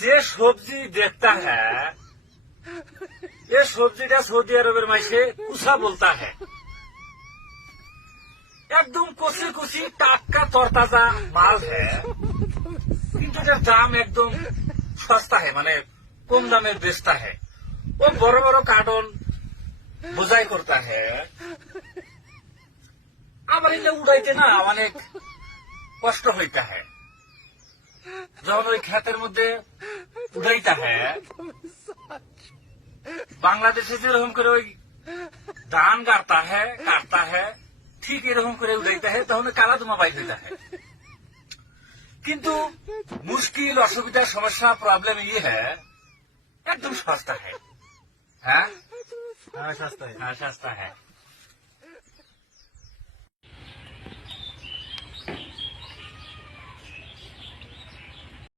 যে সবজি দেখতা হ্যাঁ ये সবজিটা সৌদি আরবের মাইসে কুসা বলতা है एकदम कुसी कुसी टाटका तोरताजा माल है কিন্তু এটার দাম একদম সস্তা है মানে কম দামে বেচতা है वो বড় বড় কার্টন বোঝাই করতা है আবার এটা উড়াইতে না অনেক কষ্ট হইতা है যখন ওই ক্ষেতের মধ্যে উড়াইতা है বাংলাদেশে যেরকম করে ওই ধান কাটता है ঠিক এরকম করে উড়াইতে হয় তখন কালা ধুমা বাইর হইতে হয় কিন্তু মুশকিল অসুবিধা সমস্যা প্রবলেম ये है एकदम सस्ता है हाँ हाँ सस्ता है हाँ सस्ता है